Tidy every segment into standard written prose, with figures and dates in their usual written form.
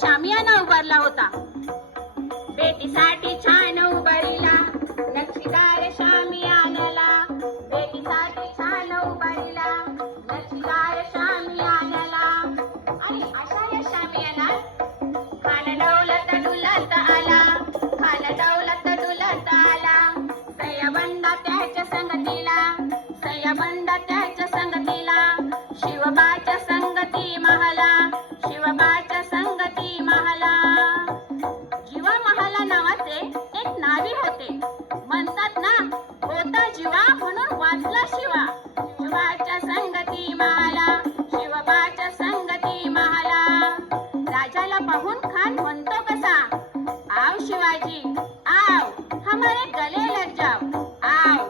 शामियाना उभारला होता. बेटीसाठी छान उभारिला नक्षीदार शामियानाला, बेटीसाठी छान उभारिला नक्षीदार शामियानाला. आणि अशा या शामियानात खान दौलत डुलत आला, खान दौलत डुलत आला. सय्यबंदा त्याच्या संगतीला, सय्यबंदा त्याच्या संगतीला, शिवबाच्या संगती महाला, शिवबाच्या संगती महाला. जीवा महाला नावाचे एक नावी होते. म्हणतात ना, होता जीवा म्हणून वाचला शिवा. शिवाच्या संगती महाला, शिवबाच्या संगती महाला. राजाला पाहून खान म्हणतो कसा, आव शिवाजी आव, हमारे गले लग जाओ आव.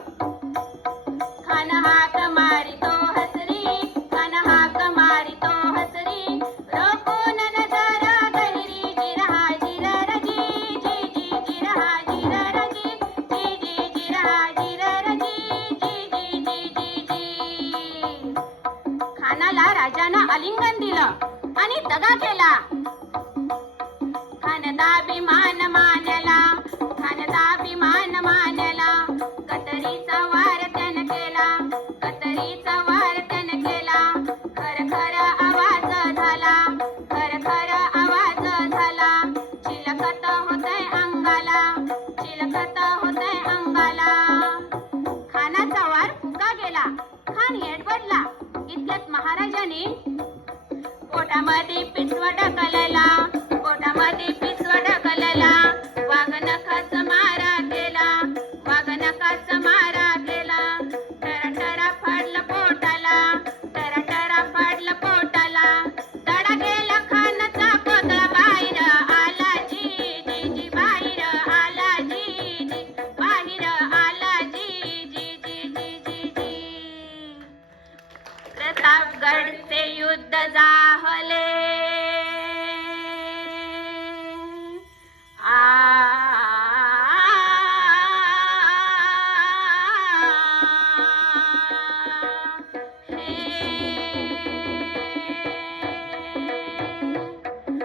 खान हाक मारितो हसरी, खान हाक मारितो हसरी. रोकून नजर गहिरी, जिरहा जिरर जी जी जी, जिरहा जिरर जी जी जी, जिरहा जिरर जी जी जी जी जी. खानाला राजानं आलिंगन दिलं आणि दगा केला. खानदाभिमान मानला, खानदाभिमान मानला. कतरीचा वार त्यानं केला, कतरीचा वार त्यानं केला. खर खर आवाज झाला, खर खर आवाज झाला. चिलखत होतंय अंगाला, चिलखत होतंय अंगाला. खानाचा वार फुका गेला, खान येडबडला. इतक्यात महाराजांनी पोटामध्ये पिसवा ढकलला, पोटामध्ये पिसवा ढकलला. वाघनखाचा मारा केला, वाघनखाचा मारा केला. टरा फाडलं पोटाला, टरा फाडलं पोटाला. तडा गेला खानाचा कोतळा बाहेर आला जी जी जी, बाहेर आला जी जी, बाहेर आला जी जी जी जी जी जी. प्रतापगडचे युद्ध जाहले,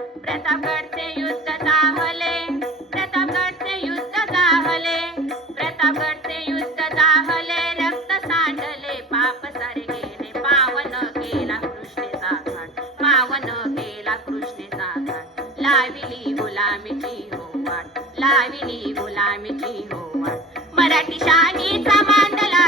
प्रतापगडचे युद्ध जाहले, प्रतापगडचे युद्ध जाहले, प्रतापगडचे युद्ध जाहले. रक्त सांडले पाप सारे गेले, पावन केला कृष्णेचा घाट, पावन केला कृष्णेचा घाट. लाविली गुलामीची हो वाट, लाविली गुलामीची हो वाट. मराठी शाहीचा मांडला